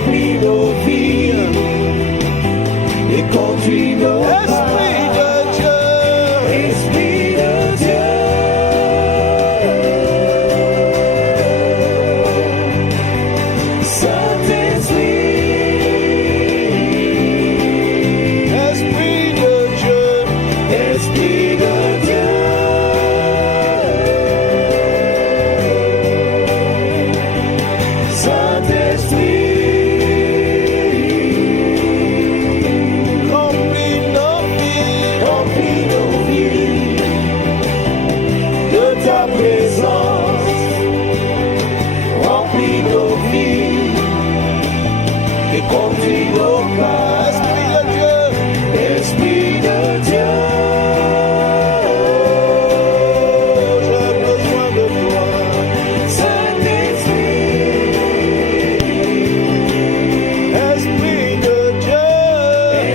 remplis nos vies et conduis nos pas. Esprit de Dieu, Esprit de Dieu, Saint-Esprit, Esprit de Dieu, Esprit de Dieu, Saint-Esprit, remplis nos vies remplis nos vies de ta présence, remplis nos vies et conduis nos pas. Esprit de Dieu, Esprit de Dieu, j'ai besoin de toi. Saint-Esprit, Esprit de Dieu,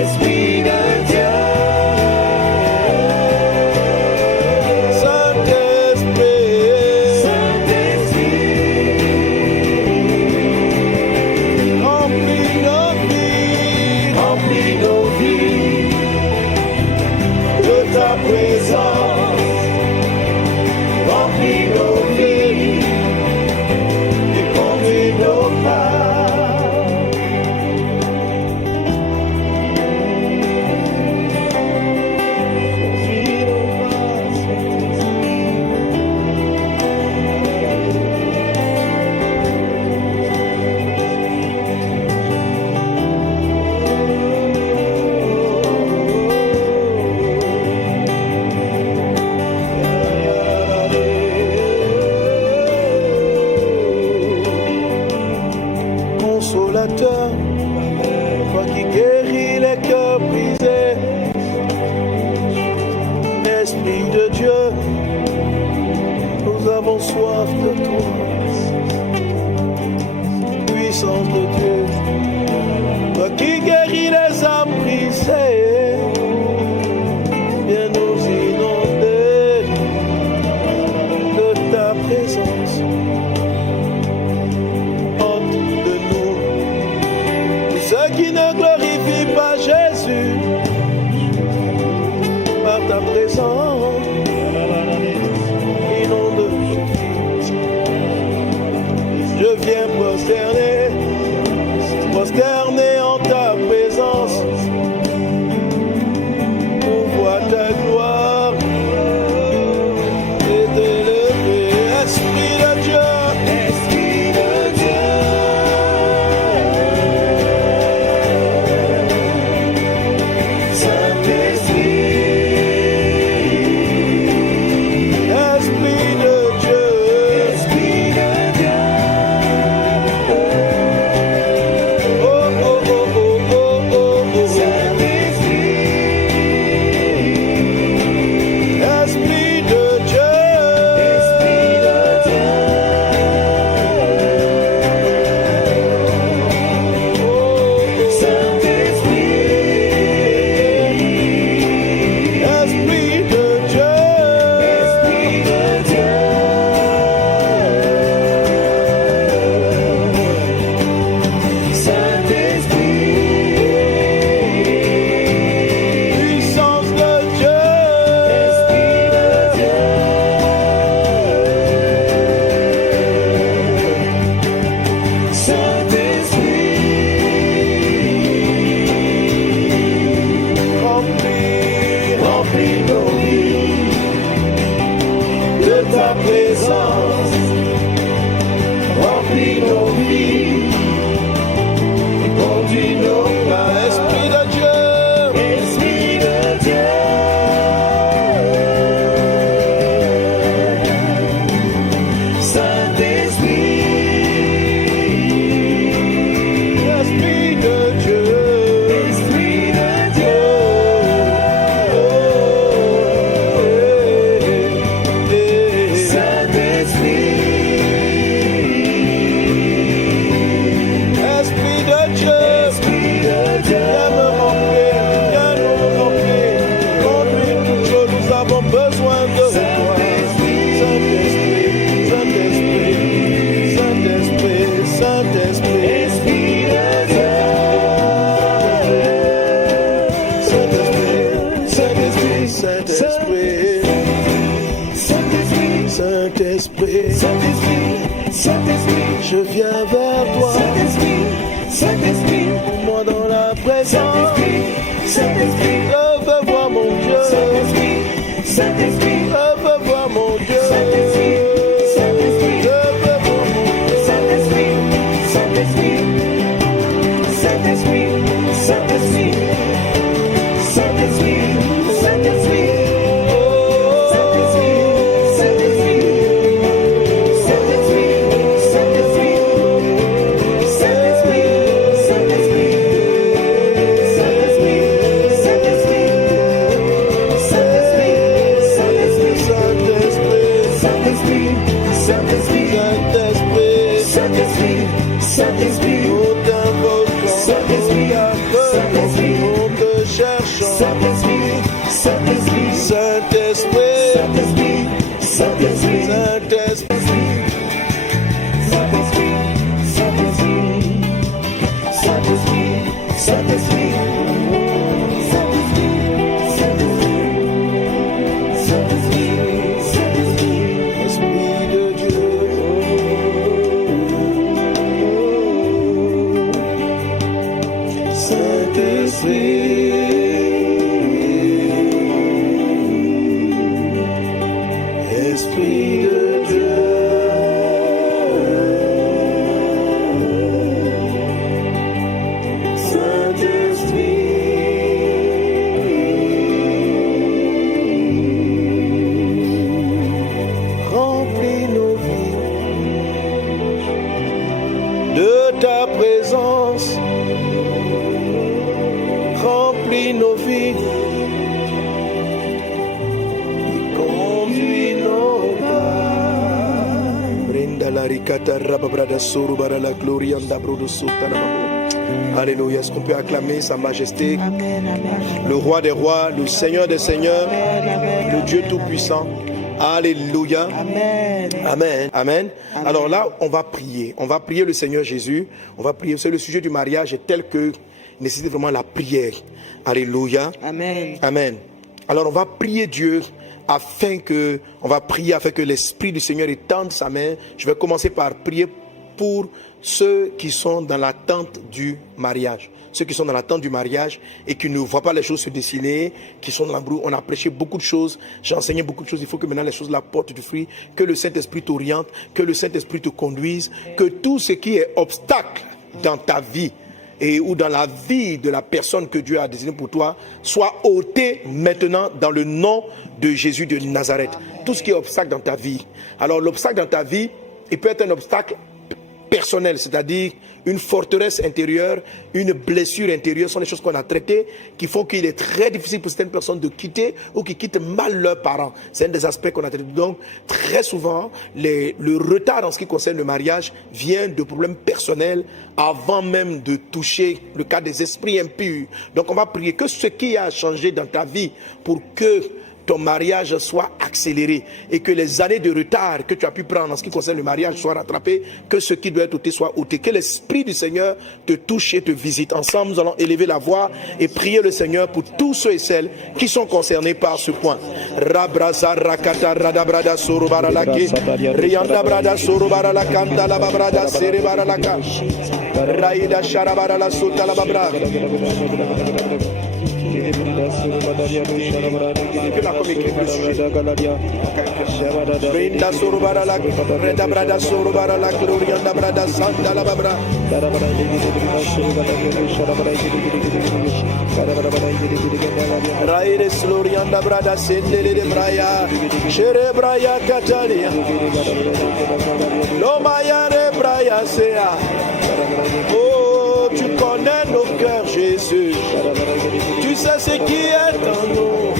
Esprit de Dieu, Saint-Esprit, Saint-Esprit, remplis nos vies remplis nos vies de ta présence, remplis nos vies et conduis nos pas. Consolateur, toi qui guéris les cœurs brisés, Esprit de Dieu, nous avons soif de toi. Puissance de Dieu, toi qui guéris les âmes brisées, viens nous inonder de ta présence. Ôte de nous tous ceux qui ne glorifient pas Jésus par ta présence. Inonde, je viens prosterner en ta présence. On voit ta gloire et t'élever. Esprit de Dieu, Esprit de Dieu, viens vers toi. Saint-Esprit, Saint-Esprit, Moi dans la présence. Saint-Esprit, Saint-Esprit, Je veux voir mon Dieu. Saint-Esprit, Saint-Esprit, Je veux voir mon Dieu. Saint-Esprit, Saint-Esprit, Je veux voir mon Dieu. Saint-Esprit, Saint-Esprit, Saint-Esprit, Saint-Esprit, Saint-Esprit, Saint-Esprit. Saint-Esprit, Nous t'invoquons. Saint-Esprit, Saint-Esprit, Nous te cherchons. Saint-Esprit, Saint-Esprit, Saint-Esprit, Saint-Esprit, Saint-Esprit, Saint-Esprit, Esprit de Dieu. Saint-Esprit, Esprit de Dieu. Saint-Esprit, remplis nos vies de ta présence. Remplis nos vies. Conduis nos pas. Brinda la ricata rababrada surubara la gloria andabrodo sutanamo. Alléluia. Est-ce qu'on peut acclamer sa majesté, Amen, amen. le roi des rois, le seigneur des seigneurs, Amen, le Dieu tout-puissant. Alléluia. amen. Amen. Amen. Alors là, on va prier. On va prier le Seigneur Jésus. On va prier. C'est le sujet du mariage est tel que nécessite vraiment la prière. Alléluia. Amen. Amen. Alors on va prier Dieu afin que l'Esprit du Seigneur étende sa main. Je vais commencer par prier pour ceux qui sont dans l'attente du mariage. Ceux qui sont dans l'attente du mariage et qui ne voient pas les choses se dessiner, qui sont dans l'embrouille. On a prêché beaucoup de choses, j'ai enseigné beaucoup de choses. Il faut que maintenant les choses la portent du fruit, que le Saint-Esprit t'oriente, que le Saint-Esprit te conduise, que tout ce qui est obstacle dans ta vie et ou dans la vie de la personne que Dieu a désigné pour toi soit ôté maintenant dans le nom de Jésus de Nazareth. Tout ce qui est obstacle dans ta vie. Alors l'obstacle dans ta vie, il peut être un obstacle personnel, c'est-à-dire une forteresse intérieure, une blessure intérieure, sont des choses qu'on a traitées qui font qu'il est très difficile pour certaines personnes de quitter ou qui quittent mal leurs parents. C'est un des aspects qu'on a traités. Donc, très souvent, le retard en ce qui concerne le mariage vient de problèmes personnels avant même de toucher le cas des esprits impurs. Donc, on va prier que ce qui a changé dans ta vie pour que ton mariage soit accéléré et que les années de retard que tu as pu prendre en ce qui concerne le mariage soient rattrapées, que ce qui doit être ôté soit ôté, que l'Esprit du Seigneur te touche et te visite. Ensemble, nous allons élever la voix et prier le Seigneur pour tous ceux et celles qui sont concernés par ce point. Rabraza rakata radabrada sorobaralake rianda brada sorobaralakanta la babrada serebaralaka raida sharabarala sota la babra. Que la comme écrit le sujet. Brinda surubara la reda brada surubara la glorianda brada santa la babra. Raire glorianda brada sendele de braya. Chere braya katalia. Lomaya re braya sea. Oh, tu connais nos cœurs, Jésus. Tu sais ce qui est en nous,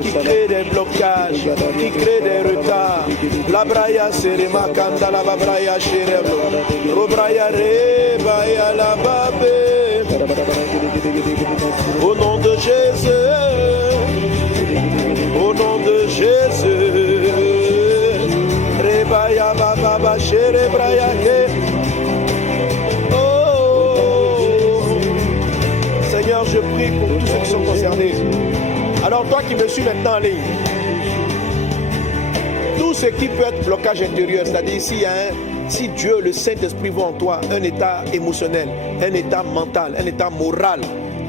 qui crée des blocages, qui crée des retards. La braya serema kanda la babraya sherebo, robraya reba ya la babé. Au nom de Jésus, au nom de Jésus, reba ya baba sherebraya ke. Seigneur, je prie pour tous ceux qui sont concernés. Alors toi qui me suis maintenant en ligne, tout ce qui peut être blocage intérieur, c'est-à-dire s'il y a Si Dieu, le Saint-Esprit, voit en toi un état émotionnel, un état mental, un état moral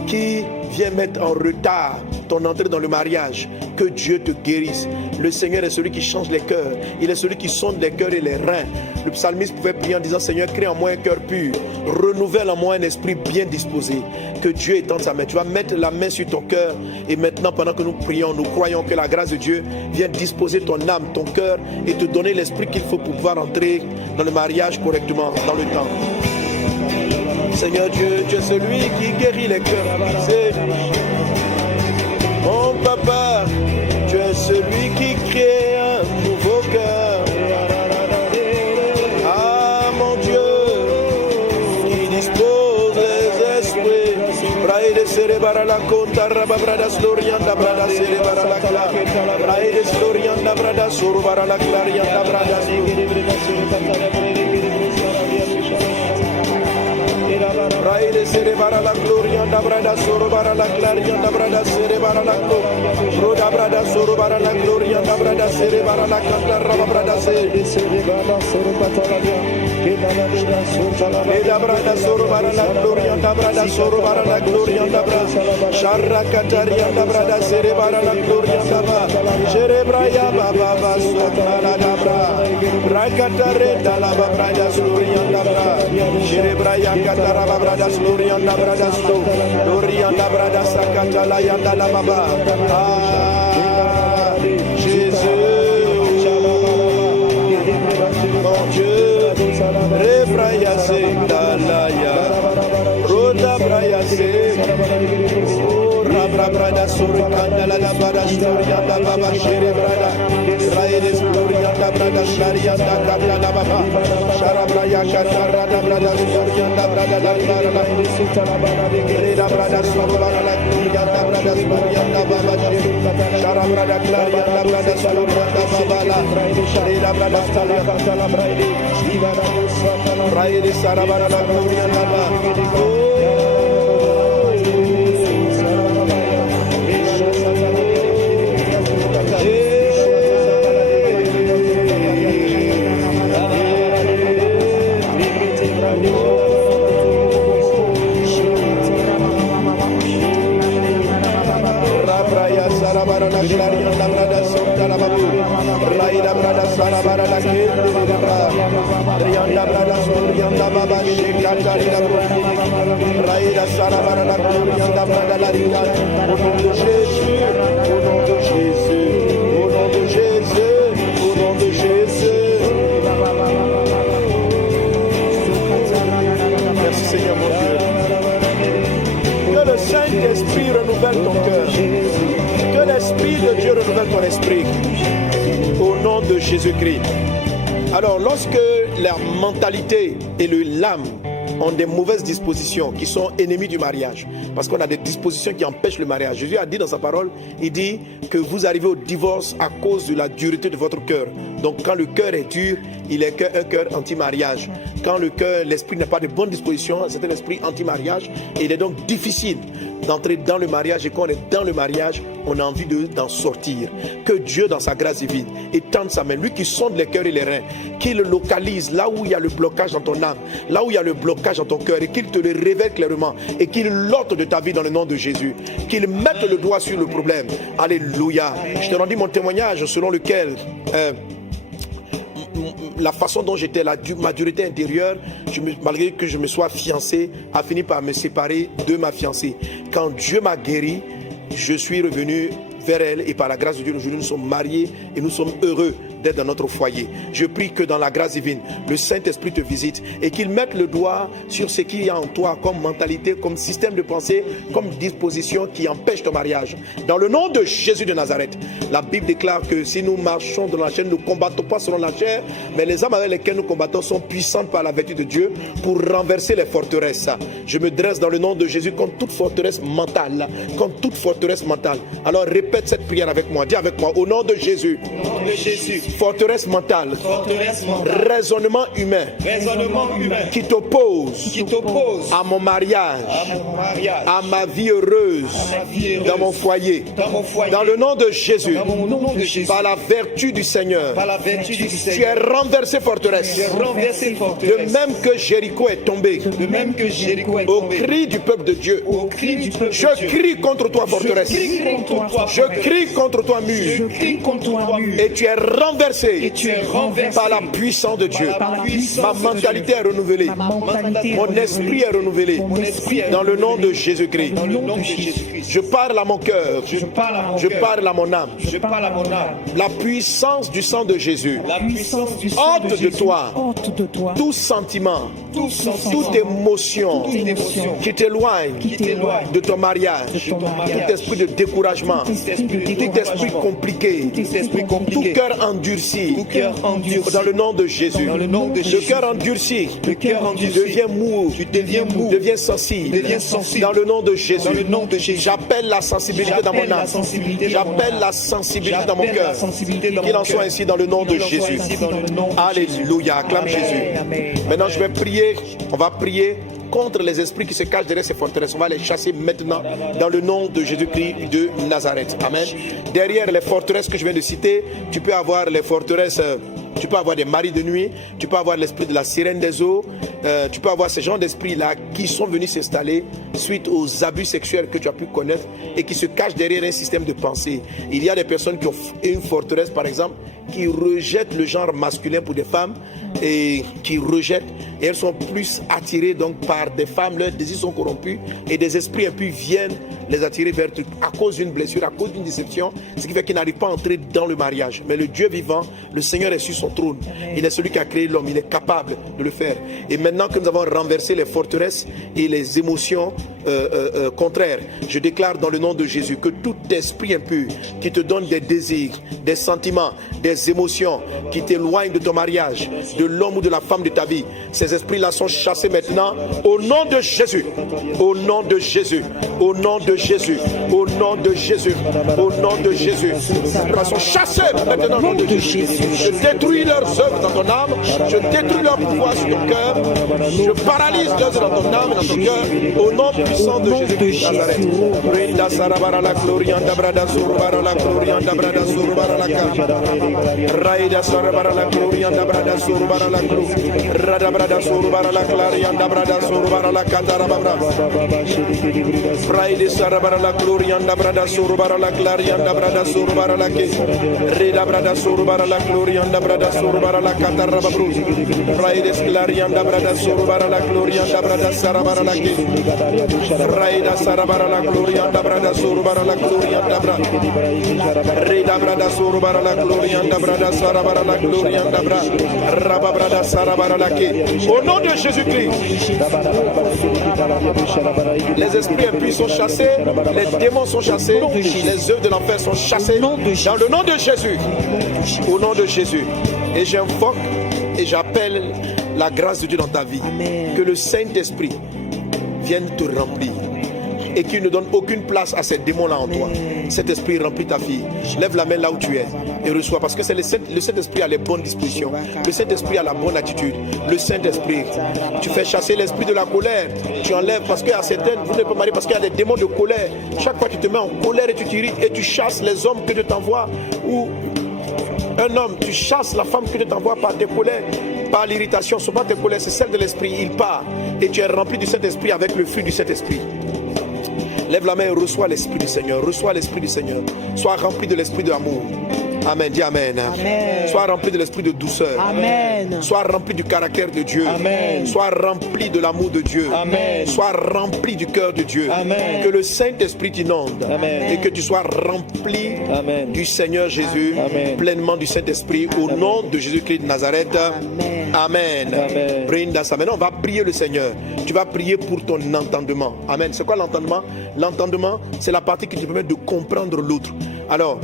qui vient mettre en retard ton entrée dans le mariage, que Dieu te guérisse. Le Seigneur est celui qui change les cœurs. Il est celui qui sonde les cœurs et les reins. Le psalmiste pouvait prier en disant: Seigneur, crée en moi un cœur pur, renouvelle en moi un esprit bien disposé. Que Dieu étende sa main. Tu vas mettre la main sur ton cœur, et maintenant, pendant que nous prions, nous croyons que la grâce de Dieu vient disposer ton âme, ton cœur, et te donner l'esprit qu'il faut pour pouvoir entrer dans le mariage correctement, dans le temps. Seigneur Dieu, tu es celui qui guérit les cœurs brisés. Mon papa, tu es celui qui crée un nouveau cœur. Ah mon Dieu, qui dispose des esprits. Braide cerebara la conta rababrada slorianda brada cerebara la cla. Braide slorianda brada surubara la clarianda brada. Braide cerebara la glorianda brada surubara la clarianda brada cerebara la clo. Roda brada surubara la glorianda brada cerebara la canta rababrada cerebara Eda brada surubara la glorianda brada surubara la glorianda brada Sharra catarianda brada cerebara la glorianda brada Cerebraya baba baba la dabra Rakatare dalla brada glorianda brada Cerebraya catara brada glorianda brada sto glorianda brada sakata la yanda la baba Ah Jésus mon Dieu Rebraya se dalaya Roda braya se Rabra brada surikanda la bada glorianda baba cerebrada Raide glorianda brada glorianda kata la baba Sharabraya katara brada glorianda brada la clara Reda brada surubara la glorianda brada glorianda baba Sharabrada glorianda brada glorianda baba la Reda brada kata la braide Raide sarabara la glorianda baba Merci Seigneur mon Dieu. Que le Saint-Esprit renouvelle ton cœur. Que l'Esprit de Dieu renouvelle ton esprit. Au nom de Jésus-Christ. Alors, lorsque la mentalité et l'âme ont des mauvaises dispositions qui sont ennemies du mariage, parce qu'on a des dispositions qui empêchent le mariage. Jésus a dit dans sa parole, il dit que vous arrivez au divorce à cause de la dureté de votre cœur. Donc quand le cœur est dur, il est un cœur anti-mariage. Quand le cœur, l'esprit n'a pas de bonnes dispositions, c'est un esprit anti-mariage. Et il est donc difficile d'entrer dans le mariage. Et quand on est dans le mariage, on a envie d'en sortir. Que Dieu, dans sa grâce divine, étende sa main. Lui qui sonde les cœurs et les reins, qu'il localise là où il y a le blocage dans ton âme, là où il y a le blocage dans ton cœur, et qu'il te le révèle clairement, et qu'il l'ôte de ta vie dans le nom de Jésus. Qu'il mette le doigt sur le problème. Alléluia. Je te rendis mon témoignage selon lequel... la façon dont j'étais, ma dureté intérieure, malgré que je me sois fiancé, a fini par me séparer de ma fiancée. Quand Dieu m'a guéri, je suis revenu vers elle et par la grâce de Dieu, aujourd'hui nous sommes mariés et nous sommes heureux d'être dans notre foyer. Je prie que dans la grâce divine, le Saint-Esprit te visite et qu'il mette le doigt sur ce qu'il y a en toi comme mentalité, comme système de pensée, comme disposition qui empêche ton mariage. Dans le nom de Jésus de Nazareth, la Bible déclare que si nous marchons dans la chair, nous ne combattons pas selon la chair, mais les armes avec lesquelles nous combattons sont puissantes par la vertu de Dieu pour renverser les forteresses. Je me dresse dans le nom de Jésus contre toute forteresse mentale, contre toute forteresse mentale. Alors répète Répète cette prière avec moi. Dis avec moi, au nom de Jésus. Au nom de Jésus. Forteresse mentale, Forteresse mentale. raisonnement humain Raisonnement humain. qui t'oppose Qui t'oppose à mon mariage, à mon mariage. à ma vie heureuse, Ma vie heureuse. dans mon foyer. Dans mon foyer. Dans le nom de Jésus, Dans mon nom de Jésus. par la vertu du Seigneur, Par la vertu du tu es Seigneur. renversé forteresse. Tu es renversé De forteresse. même que Jéricho est tombé De même que Jéricho est au tombé. cri du peuple de Dieu. Au cri du peuple Je de Dieu. crie contre toi, forteresse. Je crie contre toi, Je crie contre toi, mur. Je crie contre toi, mur. Et tu es renversé Et tu es renversé par la puissance de Dieu. par la puissance Ma de mentalité est renouvelée. Ma mentalité est Mon renouvelée. esprit est renouvelé. Mon esprit est Dans le nom de Jésus-Christ. Dans le nom de Jésus-Christ. Je parle à mon cœur. Je parle à mon Je cœur. parle à mon âme. Je parle à mon âme. La puissance du sang de Jésus. La puissance du sang Ôte de de Jésus. toi Ôte de toi tout sentiment, Tout sentiment, toute émotion toute émotion qui t'éloigne qui t'éloigne de ton mariage, de ton ton mariage. tout esprit de découragement, Tout esprit de tout esprit découragement. compliqué, Tout esprit tout compliqué. cœur endurci, Tout cœur endurci. dans le nom de Jésus. Dans le nom de Le Jésus. cœur endurci, Le cœur tu endurci. deviens mou, Tu deviens mou. deviens sensible. Deviens sensible. Dans le nom de Jésus. Dans le nom de Jésus. J'appelle la sensibilité dans mon J'appelle la âme. sensibilité dans mon J'appelle âme. la sensibilité dans mon J'appelle cœur. la sensibilité dans Qu'il mon en soit cœur. ainsi dans le nom de Qu'il en soit Jésus. ainsi dans le nom de Alléluia. Acclame Jésus. Amen. Maintenant, je vais prier. On va prier contre les esprits qui se cachent derrière ces forteresses. On va les chasser maintenant dans le nom de Jésus-Christ de Nazareth. Amen. Derrière les forteresses que je viens de citer, tu peux avoir les forteresses. Tu peux avoir des maris de nuit, tu peux avoir l'esprit de la sirène des eaux, tu peux avoir ces gens d'esprit-là qui sont venus s'installer suite aux abus sexuels que tu as pu connaître et qui se cachent derrière un système de pensée. Il y a des personnes qui ont une forteresse, par exemple, qui rejettent le genre masculin pour des femmes et qui rejettent, et elles sont plus attirées donc par des femmes, leurs désirs sont corrompus et des esprits impurs viennent les attirer vers eux à cause d'une blessure, à cause d'une déception, ce qui fait qu'ils n'arrivent pas à entrer dans le mariage. Mais le Dieu vivant, le Seigneur est sur son trône. Il est celui qui a créé l'homme, il est capable de le faire. Et maintenant que nous avons renversé les forteresses et les émotions contraires, je déclare dans le nom de Jésus que tout esprit impur qui te donne des désirs, des sentiments, des émotions qui t'éloignent de ton mariage, de l'homme ou de la femme de ta vie, ces esprits-là sont chassés maintenant au nom de Jésus. Au nom de Jésus. Au nom de Jésus. Au nom de Jésus. Au nom de Jésus. Ces esprits-là sont chassés maintenant au nom de Jésus. Je détruis leurs œuvres dans ton âme. Je détruis leur pouvoir sur ton cœur. Je paralyse leurs œuvres dans ton âme et dans ton cœur. Au nom puissant de Jésus. Brinda sarabara la glorianda brada surubara la glorianda brada surubara la ka. Raida sarabara la glorianda brada surubara la glu. Rada brada surubara la glorianda brada surubara la kandara babra. Raida sarabara la glorianda brada surubara la glorianda brada surubara la ke. Rida brada surubara la glorianda brada surubara la kandara babru. Raida glorianda brada surubara la glorianda brada sarabara la ke. Raida sarabara la glorianda brada surubara la glorianda brada. Rida brada surubara la glorianda brada sarabara la glorianda brada. Rabba brada sarabara la ke. Au nom de Jésus-Christ, les esprits impurs sont chassés, les démons sont chassés, les œuvres de l'enfer sont chassés dans le nom de Jésus. Au nom de Jésus. Et j'invoque et j'appelle la grâce de Dieu dans ta vie. Amen. Que le Saint-Esprit vienne te remplir et qu'il ne donne aucune place à ces démons-là en toi. Cet esprit remplit ta fille. Lève la main là où tu es et reçois, parce que c'est le Saint-Esprit a les bonnes dispositions. Le Saint-Esprit a la bonne attitude. Le Saint-Esprit, tu fais chasser l'esprit de la colère. Tu enlèves, parce qu'à certaines, vous n'êtes pas mariés parce qu'il y a des démons de colère. Chaque fois tu te mets en colère et tu t'irrites et tu chasses les hommes que Dieu t'envoie, ou un homme, tu chasses la femme que Dieu t'envoie par tes colères, par l'irritation. Souvent tes colères, c'est celle de l'esprit. Il part et tu es rempli du Saint-Esprit avec le fruit du Saint-Esprit. Lève la main et reçois l'Esprit du Seigneur. Reçois l'Esprit du Seigneur. Sois rempli de l'Esprit de l'amour. Amen. Dis Amen. Amen. Sois rempli de l'Esprit de douceur. Amen. Sois rempli du caractère de Dieu. Amen. Sois rempli de l'amour de Dieu. Amen. Sois rempli du cœur de Dieu. Amen. Que le Saint-Esprit t'inonde. Amen. Et que tu sois rempli Amen. du Seigneur Jésus. Amen. Pleinement du Saint-Esprit. Au nom de Jésus-Christ de Nazareth. Amen. Amen. Amen. Brinda ça. Maintenant, on va prier le Seigneur. Tu vas prier pour ton entendement. Amen. C'est quoi l'entendement? L'entendement, c'est la partie qui te permet de comprendre l'autre. Alors,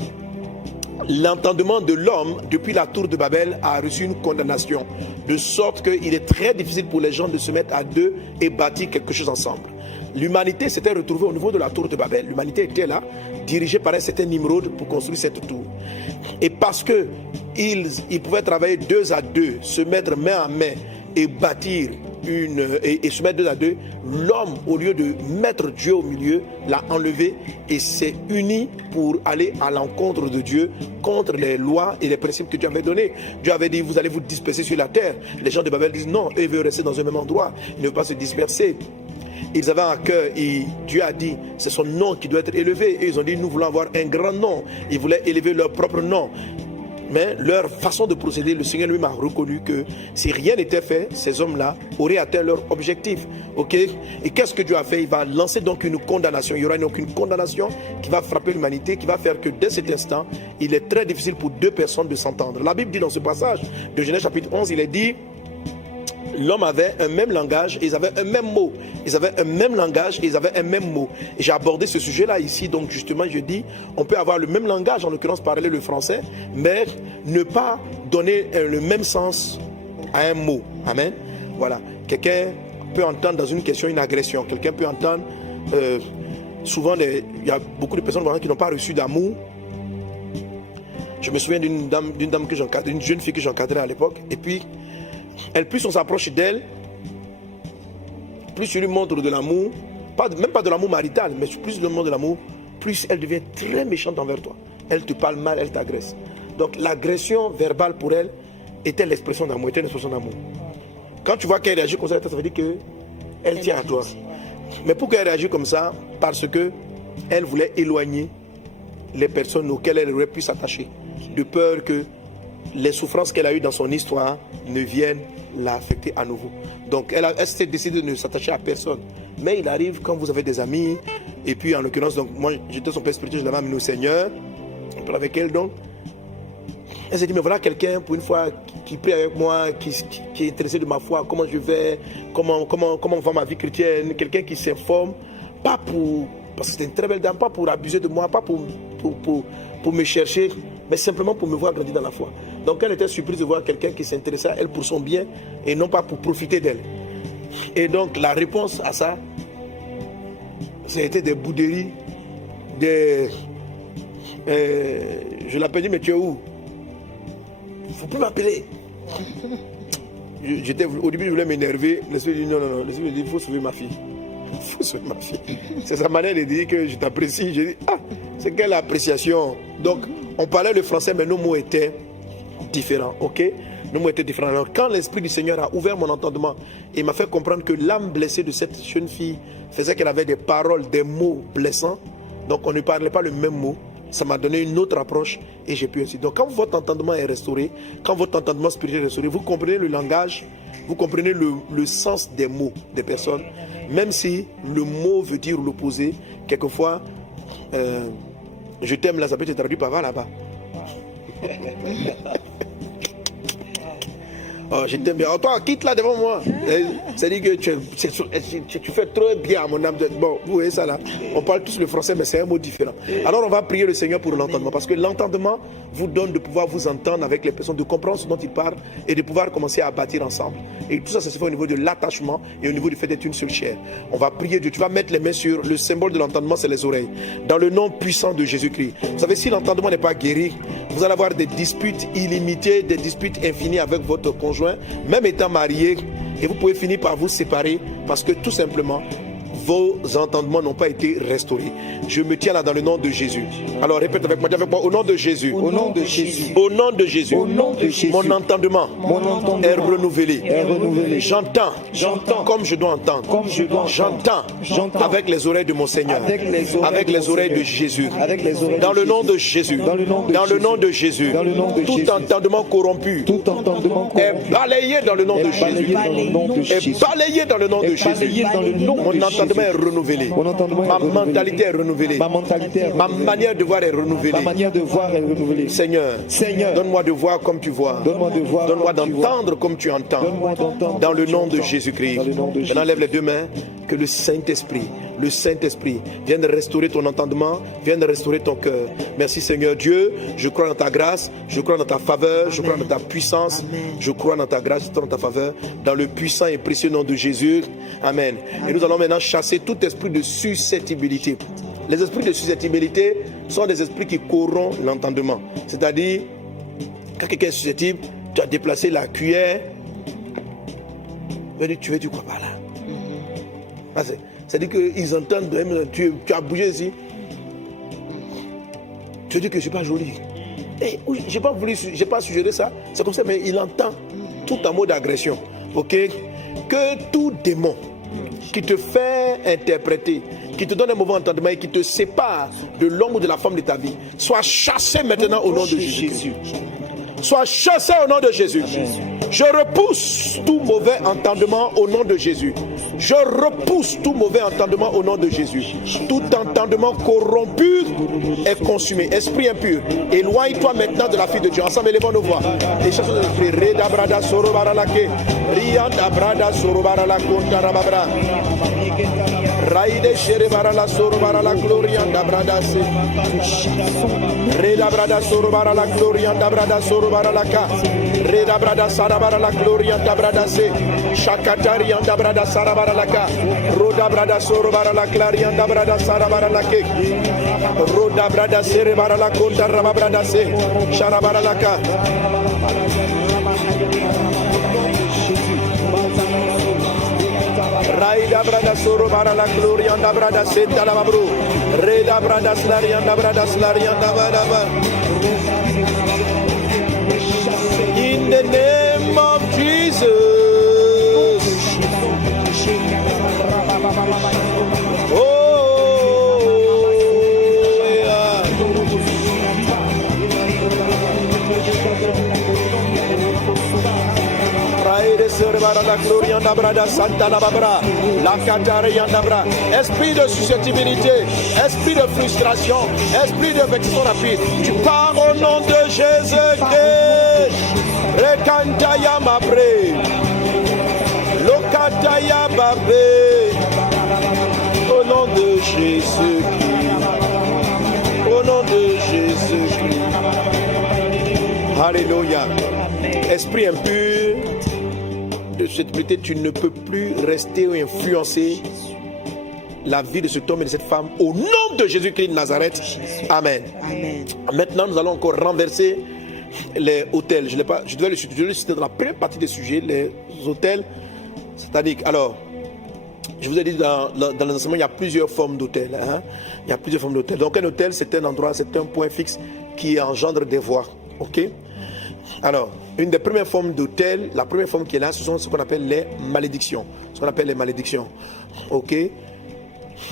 l'entendement de l'homme depuis la tour de Babel a reçu une condamnation, de sorte qu'il est très difficile pour les gens de se mettre à deux et bâtir quelque chose ensemble. L'humanité s'était retrouvée au niveau de la tour de Babel. L'humanité était là, dirigée par un certain Nimrod pour construire cette tour. Et parce que ils pouvaient travailler deux à deux, se mettre main à main et bâtir et se mettre deux à deux, l'homme, au lieu de mettre Dieu au milieu, l'a enlevé et s'est uni pour aller à l'encontre de Dieu, contre les lois et les principes que Dieu avait donnés. Dieu avait dit, vous allez vous disperser sur la terre. Les gens de Babel disent non, eux veulent rester dans un même endroit, ils ne veulent pas se disperser. Ils avaient un cœur et Dieu a dit, c'est son nom qui doit être élevé. Et ils ont dit, nous voulons avoir un grand nom. Ils voulaient élever leur propre nom. Mais leur façon de procéder, le Seigneur lui-même a reconnu que si rien n'était fait, ces hommes-là auraient atteint leur objectif. Ok? Et qu'est-ce que Dieu a fait? Il va lancer donc une condamnation. Il y aura donc une condamnation qui va frapper l'humanité, qui va faire que dès cet instant, il est très difficile pour deux personnes de s'entendre. La Bible dit dans ce passage de Genèse chapitre 11, il est dit, l'homme avait un même langage et ils avaient un même mot. Ils avaient un même langage et ils avaient un même mot. Et j'ai abordé ce sujet-là ici. Donc justement, je dis, on peut avoir le même langage, en l'occurrence parler le français, mais ne pas donner le même sens à un mot. Amen. Voilà. Quelqu'un peut entendre dans une question une agression. Quelqu'un peut entendre, souvent, il y a beaucoup de personnes qui n'ont pas reçu d'amour. Je me souviens d'une dame que j'encadrais, d'une jeune fille que j'encadrais à l'époque. Et puis, plus on s'approche d'elle, plus tu lui montres de l'amour, même pas de l'amour marital, mais plus tu lui montres de l'amour, plus elle devient très méchante envers toi. Elle te parle mal, elle t'agresse. Donc l'agression verbale pour elle était l'expression d'amour, était une expression d'amour. Quand tu vois qu'elle réagit comme ça veut dire qu'elle tient à toi. Mais pourquoi elle réagit comme ça? Parce que elle voulait éloigner les personnes auxquelles elle aurait pu s'attacher, de peur que les souffrances qu'elle a eues dans son histoire ne viennent l'affecter à nouveau. Donc elle s'est décidée de ne s'attacher à personne. Mais il arrive quand vous avez des amis, et puis en l'occurrence, donc moi j'étais son père spirituel, je l'avais amené au Seigneur, on parle avec elle donc. Elle s'est dit, mais voilà quelqu'un pour une fois qui prie avec moi, qui est intéressé de ma foi, comment je vais, comment va ma vie chrétienne, quelqu'un qui s'informe, pas pour, parce que c'est une très belle dame, pas pour abuser de moi, pas pour me chercher, mais simplement pour me voir grandir dans la foi. Donc elle était surprise de voir quelqu'un qui s'intéressait à elle pour son bien et non pas pour profiter d'elle. Et donc la réponse à ça, c'était des bouderies, je l'appelle, dit, mais tu es où? Il ne faut plus m'appeler. Au début, je voulais m'énerver. L'esprit dit non. L'esprit dit, il faut sauver ma fille. Il faut sauver ma fille. C'est sa manière de dire que je t'apprécie. Je dis, c'est quelle appréciation. Donc, on parlait le français, mais nos mots étaient différents. Ok? Nos mots étaient différents. Alors, quand l'Esprit du Seigneur a ouvert mon entendement et m'a fait comprendre que l'âme blessée de cette jeune fille faisait qu'elle avait des paroles, des mots blessants, donc on ne parlait pas le même mot. Ça m'a donné une autre approche et j'ai pu ainsi. Donc quand votre entendement est restauré, quand votre entendement spirituel est restauré, vous comprenez le langage, vous comprenez le sens des mots des personnes, même si le mot veut dire l'opposé. Quelquefois, je t'aime là, ça peut être traduit par va là-bas. Oh, je t'aime bien. Oh, toi, quitte là devant moi. C'est-à-dire que tu fais trop bien à mon âme. Bon, vous voyez ça là. On parle tous le français, mais c'est un mot différent. Alors, on va prier le Seigneur pour l'entendement. Parce que l'entendement vous donne de pouvoir vous entendre avec les personnes, de comprendre ce dont ils parlent et de pouvoir commencer à bâtir ensemble. Et tout ça, ça se fait au niveau de l'attachement et au niveau du fait d'être une seule chair. On va prier Dieu. Tu vas mettre les mains sur le symbole de l'entendement, c'est les oreilles. Dans le nom puissant de Jésus-Christ. Vous savez, si l'entendement n'est pas guéri, vous allez avoir des disputes illimitées, des disputes infinies avec votre conjoint, même étant marié, et vous pouvez finir par vous séparer parce que tout simplement vos entendements n'ont pas été restaurés. Je me tiens là dans le nom de Jésus. Alors répète avec moi, au nom de Jésus. Au nom de Jésus. Au nom de Jésus. Au nom de Jésus. Mon entendement est renouvelé. Est renouvelé. J'entends comme je dois entendre. Comme je dois J'entends avec les oreilles de mon Seigneur. Avec les oreilles de Jésus. Avec les oreilles dans de le nom Jésus. de Jésus. Dans le nom de dans le nom de Jésus. Dans le nom de tout Jésus. entendement corrompu Tout entendement est balayé dans le nom de est balayé Jésus. dans le nom de Est Jésus. balayé dans le nom de Est Jésus. balayé dans le nom Mon de entendement entendement est renouvelé. Mon entendement est Ma renouvelé. mentalité est renouvelée. Ma mentalité est Ma renouvelée. manière de voir est renouvelée. Ma manière de voir est renouvelée. Seigneur, Seigneur, donne-moi de voir comme tu vois. donne-moi de voir Donne-moi comme tu vois. d'entendre comme tu entends. Donne-moi d'entendre Dans le comme tu nom de entends. Jésus-Christ. Dans le nom de Jésus. Maintenant, lève les deux mains. Que le Saint-Esprit vienne restaurer ton entendement, vienne restaurer ton cœur. Merci Seigneur Dieu. Je crois dans ta grâce, je crois dans ta faveur, je crois dans ta puissance, je crois dans ta grâce, je crois dans ta faveur. Dans le puissant et précieux nom de Jésus. Amen. Et nous allons maintenant chasser tout esprit de susceptibilité. Les esprits de susceptibilité sont des esprits qui corrompent l'entendement. C'est-à-dire, quand quelqu'un est susceptible, tu as déplacé la cuillère. Tu veux dire quoi par là? Ah, c'est-à-dire qu'ils entendent, tu as bougé ici. Tu veux dire que je ne suis pas joli. Je n'ai pas suggéré ça. C'est comme ça, mais il entend tout en mode d'agression. Ok? Que tout démon qui te fait interpréter, qui te donne un mauvais entendement et qui te sépare de l'homme ou de la femme de ta vie, soit chassé maintenant au nom de Jésus. Sois chassé au nom de Jésus. Je repousse tout mauvais entendement au nom de Jésus. Je repousse tout mauvais entendement au nom de Jésus. Tout entendement corrompu est consumé. Esprit impur, éloigne-toi maintenant de la fille de Dieu. Ensemble, élevons nos voix. Et chassons l'esprit. Reda brada soro baralake. Rianda brada soro baralake. Rababra. Raide shere barala soro barala glorianda brada se. Reda brada soro barala glorianda brada soro baralaka. Reda brada sara barala glorianda brada se. Shakatari anda brada sara baralaka. Roda brada soro barala glorianda brada sara baralake. Roda brada sere barala konda raba brada se. Shara baralaka. Raida brada soro bara la gloria anda brada senta la babru. Reda brada slari anda bada ba. In the name of Jesus. Oh, yeah. La gloria anda brada santa la babra. La katari anda bra. Esprit de susceptibilité, esprit de frustration, esprit de vexation rapide. Tu pars au nom de Jésus-Christ. Rekantaya mabre. Lokataya babé. Au nom de Jésus-Christ. Au nom de Jésus-Christ. Alléluia. Esprit impur de susceptibilité, tu ne peux plus rester ou influencer la vie de cet homme et de cette femme au nom de Jésus-Christ de Nazareth. Amen. Amen. Maintenant, nous allons encore renverser les autels. Je devais le citer dans la première partie des sujets, les autels. C'est-à-dire, alors, je vous ai dit dans les enseignements, il y a plusieurs formes d'autels. Hein? Il y a plusieurs formes d'autels. Donc, un autel, c'est un endroit, c'est un point fixe qui engendre des voix. OK? Alors, une des premières formes d'autel, la première forme qui est là, ce sont ce qu'on appelle les malédictions. Ce qu'on appelle les malédictions. Ok?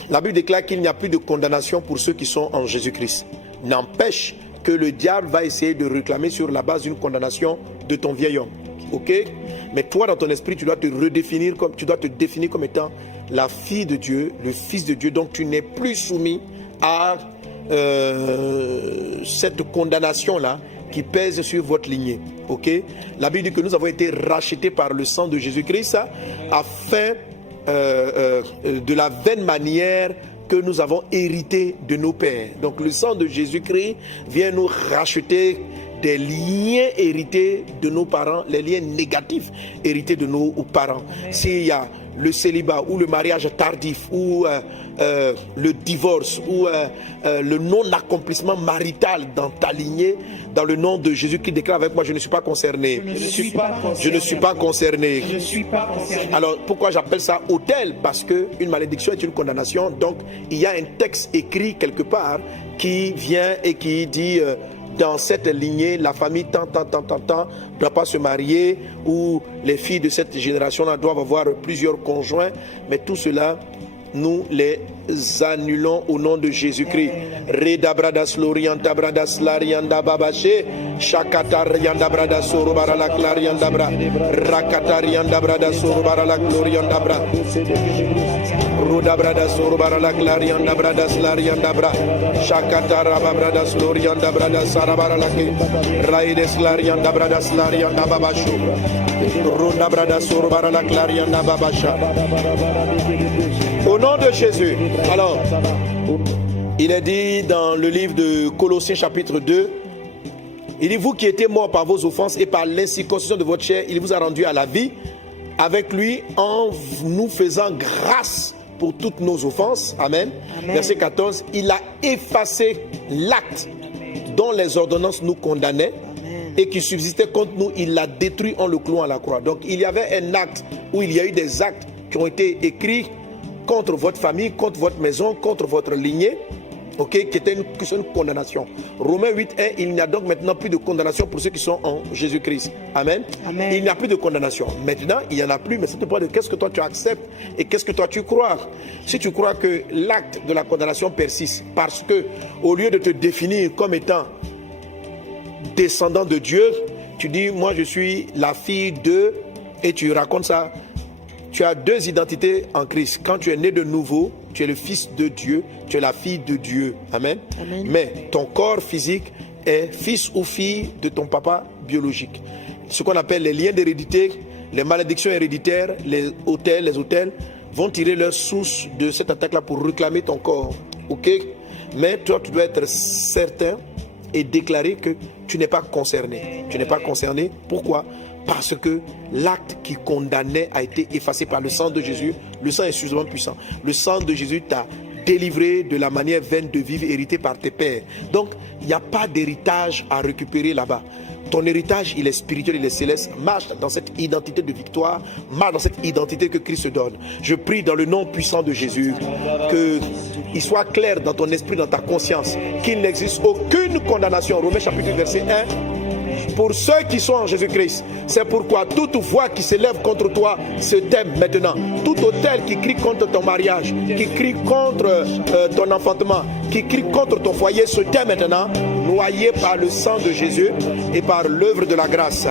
La Bible déclare qu'il n'y a plus de condamnation pour ceux qui sont en Jésus-Christ. N'empêche que le diable va essayer de réclamer sur la base d'une condamnation de ton vieil homme. Ok? Mais toi, dans ton esprit, tu dois te redéfinir comme, tu dois te définir comme étant la fille de Dieu, le fils de Dieu. Donc, tu n'es plus soumis à cette condamnation-là qui pèse sur votre lignée. Ok? La Bible dit que nous avons été rachetés par le sang de Jésus-Christ afin de la vaine manière que nous avons hérité de nos pères. Donc le sang de Jésus-Christ vient nous racheter des liens hérités de nos parents, les liens négatifs hérités de nos parents. S'il y a le célibat ou le mariage tardif ou le divorce ou le non-accomplissement marital dans ta lignée, dans le nom de Jésus qui déclare avec moi, je ne suis pas concerné. Je ne suis pas concerné. Je ne suis pas concerné. Je ne suis pas concerné. Alors pourquoi j'appelle ça autel? Parce qu'une malédiction est une condamnation. Donc il y a un texte écrit quelque part qui vient et qui dit dans cette lignée, la famille tant ne doit pas se marier, ou les filles de cette génération-là doivent avoir plusieurs conjoints. Mais tout cela, nous les annulons au nom de Jésus-Christ. Reda bradas lorianta bradas larianda babache, shakata rianda bradas sorobara la clarianda bra, rakata rianda bradas sorobara la glorianda bra. Roda brada soro barala clarianda brada slarianda bra. Shakata raba brada slorianda brada sarabara lake. Raide slarianda brada slarianda babashu. Roda brada soro barala clarianda babasha. Au nom de Jésus. Alors, il est dit dans le livre de Colossiens chapitre 2, il dit, vous qui étiez morts par vos offenses et par l'incirconcision de votre chair, il vous a rendu à la vie avec lui en nous faisant grâce pour toutes nos offenses. Amen. Amen. Verset 14, il a effacé l'acte dont les ordonnances nous condamnaient. Amen. Et qui subsistait contre nous, il l'a détruit en le clouant à la croix. Donc il y avait un acte où il y a eu des actes qui ont été écrits contre votre famille, contre votre maison, contre votre lignée, qui était une condamnation. Romains 8:1, il n'y a donc maintenant plus de condamnation pour ceux qui sont en Jésus-Christ. Amen. Amen. Il n'y a plus de condamnation. Maintenant, il n'y en a plus, mais ça dépend de qu'est-ce que toi tu acceptes et qu'est-ce que toi tu crois. Si tu crois que l'acte de la condamnation persiste parce que, au lieu de te définir comme étant descendant de Dieu, tu dis, moi je suis la fille de, et tu racontes ça. Tu as deux identités en Christ. Quand tu es né de nouveau, tu es le fils de Dieu, tu es la fille de Dieu. Amen. Amen. Mais ton corps physique est fils ou fille de ton papa biologique. Ce qu'on appelle les liens d'hérédité, les malédictions héréditaires, les hôtels vont tirer leur source de cette attaque-là pour réclamer ton corps. Ok? Mais toi, tu dois être certain et déclarer que tu n'es pas concerné. Tu n'es pas concerné. Pourquoi? Parce que l'acte qui condamnait a été effacé par le sang de Jésus. Le sang est suffisamment puissant. Le sang de Jésus t'a délivré de la manière vaine de vivre héritée par tes pères. Donc, il n'y a pas d'héritage à récupérer là-bas. Ton héritage, il est spirituel, il est céleste. Marche dans cette identité de victoire. Marche dans cette identité que Christ te donne. Je prie dans le nom puissant de Jésus qu'il soit clair dans ton esprit, dans ta conscience, qu'il n'existe aucune condamnation. Romains chapitre 8, verset 1. Pour ceux qui sont en Jésus-Christ, c'est pourquoi toute voix qui s'élève contre toi se tait maintenant. Tout autel qui crie contre ton mariage, qui crie contre ton enfantement, qui crie contre ton foyer se tait maintenant, noyé par le sang de Jésus et par l'œuvre de la grâce.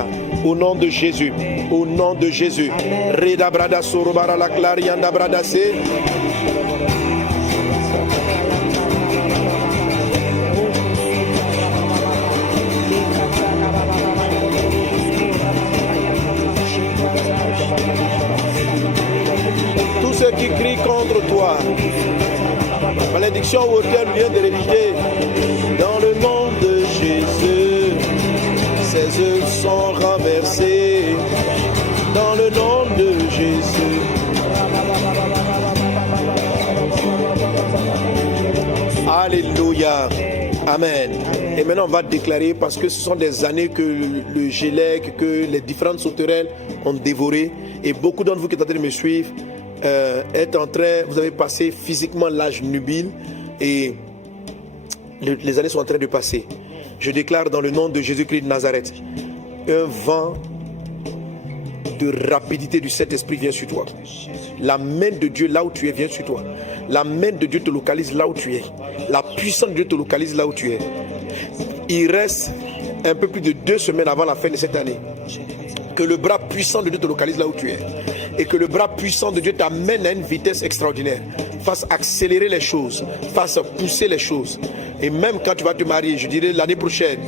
Au nom de Jésus, au nom de Jésus. Reda brada sorobara la clarianda brada se. Tous ceux qui crient contre toi, malédiction ou autel vient d'hérédité, dans le nom de Jésus, ces œuvres sont renversées, dans le nom de Jésus. Alléluia. Amen. Et maintenant on va déclarer, parce que ce sont des années que le GELEC, que les différentes sauterelles ont dévoré, et beaucoup d'entre vous qui êtes en train de me suivre vous avez passé physiquement l'âge nubile et les années sont en train de passer. Je déclare dans le nom de Jésus-Christ de Nazareth, un vent de rapidité du Saint-Esprit vient sur toi. La main de Dieu là où tu es vient sur toi. La main de Dieu te localise là où tu es. La puissance de Dieu te localise là où tu es. Il reste un peu plus de 2 semaines avant la fin de cette année. Que le bras puissant de Dieu te localise là où tu es. Et que le bras puissant de Dieu t'amène à une vitesse extraordinaire. Fasse accélérer les choses. Fasse pousser les choses. Et même quand tu vas te marier, je dirais l'année prochaine,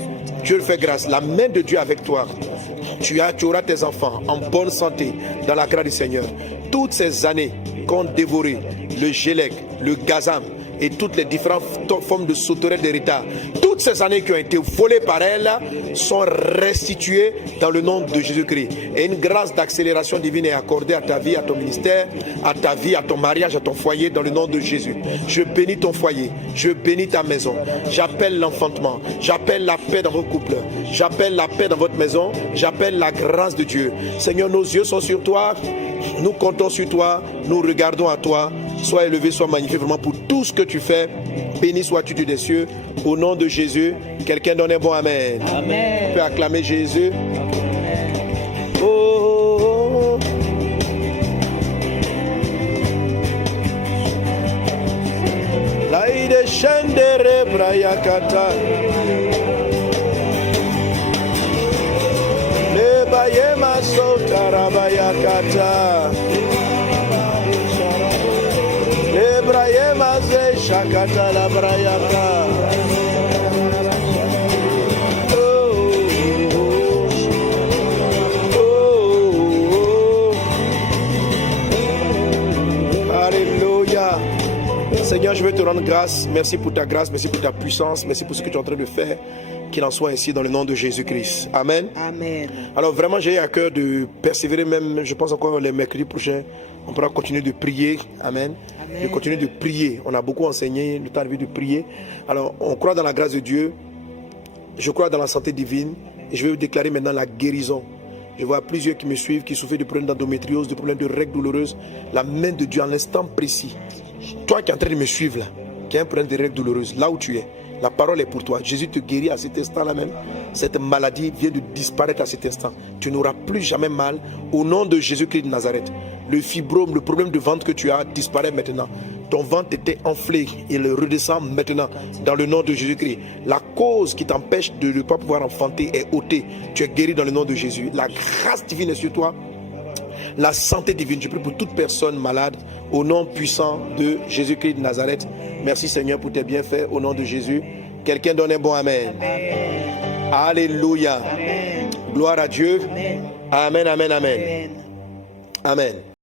Dieu le fait grâce. La main de Dieu avec toi. Tu auras tes enfants en bonne santé dans la grâce du Seigneur. Toutes ces années qu'ont dévoré le GELEC, le Gazam et toutes les différentes formes de sauterelles d'héritage, toutes ces années qui ont été volées par elle sont restituées dans le nom de Jésus-Christ. Et une grâce d'accélération divine est accordée à ta vie, à ton ministère, à ta vie, à ton mariage, à ton foyer dans le nom de Jésus. Je bénis ton foyer, je bénis ta maison. J'appelle l'enfantement, j'appelle la paix dans vos couples, j'appelle la paix dans votre maison, j'appelle la grâce de Dieu. Seigneur, nos yeux sont sur toi, nous comptons sur toi, nous regardons à toi. Sois élevé, sois magnifié vraiment pour tout ce que tu fais. Béni sois-tu Dieu des cieux. Au nom de Jésus, quelqu'un donne un bon amen. Amen. On peut acclamer Jésus. Oh, oh, oh. Laïde Shendere Brayakata. Le Bayema Sotara Bayakata. Brayema ze shakata la brayaka. Alléluia. Seigneur, je veux te rendre grâce. Merci pour ta grâce, merci pour ta puissance, merci pour ce que tu es en train de faire. Qu'il en soit ainsi dans le nom de Jésus-Christ. Amen. Amen. Alors vraiment, j'ai à cœur de persévérer même, je pense encore les mercredis prochains, on pourra continuer de prier. Amen. Amen. De continuer de prier. On a beaucoup enseigné, le temps de prier. Alors, on croit dans la grâce de Dieu. Je crois dans la santé divine. Et je vais vous déclarer maintenant la guérison. Je vois plusieurs qui me suivent, qui souffrent de problèmes d'endométriose, de problèmes de règles douloureuses. La main de Dieu en l'instant précis. Toi qui es en train de me suivre là, qui as un problème de règles douloureuses, là où tu es, la parole est pour toi. Jésus te guérit à cet instant-là même. Cette maladie vient de disparaître à cet instant. Tu n'auras plus jamais mal au nom de Jésus-Christ de Nazareth. Le fibrome, le problème de ventre que tu as disparaît maintenant. Ton ventre était enflé, il redescend maintenant dans le nom de Jésus-Christ. La cause qui t'empêche de ne pas pouvoir enfanter est ôtée. Tu es guéri dans le nom de Jésus. La grâce divine est sur toi. La santé divine, je prie pour toute personne malade au nom puissant de Jésus-Christ de Nazareth. Merci Seigneur pour tes bienfaits au nom de Jésus. Quelqu'un donne un bon amen. Amen. Alléluia. Amen. Gloire à Dieu. Amen. Amen, amen, amen. Amen. Amen.